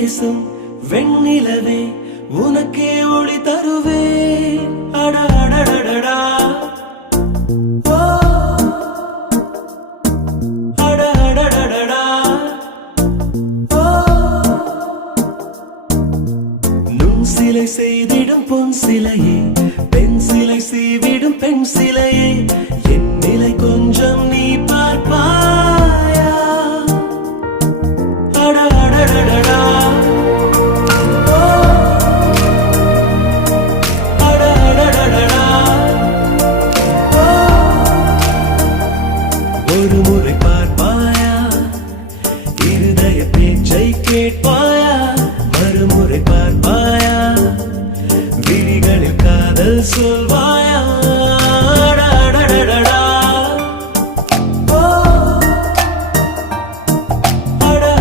பேசும் வெண்ணிலவே உனக்கே ஒளி தருவே அட அடடடடா ஓ அட அடடடடா ஓ நுண் சிலை செய்திடும் பொன் சிலையே பெண் சிலை செய்விடும் பெண் சிலையே என் நிலை கொஞ்சம் நீ பார்ப்பாயா அட அடடடடா ஒரு முறை பார்ப்பாயா இருதய பேச்சை கேட்பாயா மறுமுறை பார்ப்பாயா விழிகளில் காதல் சொல்வாயா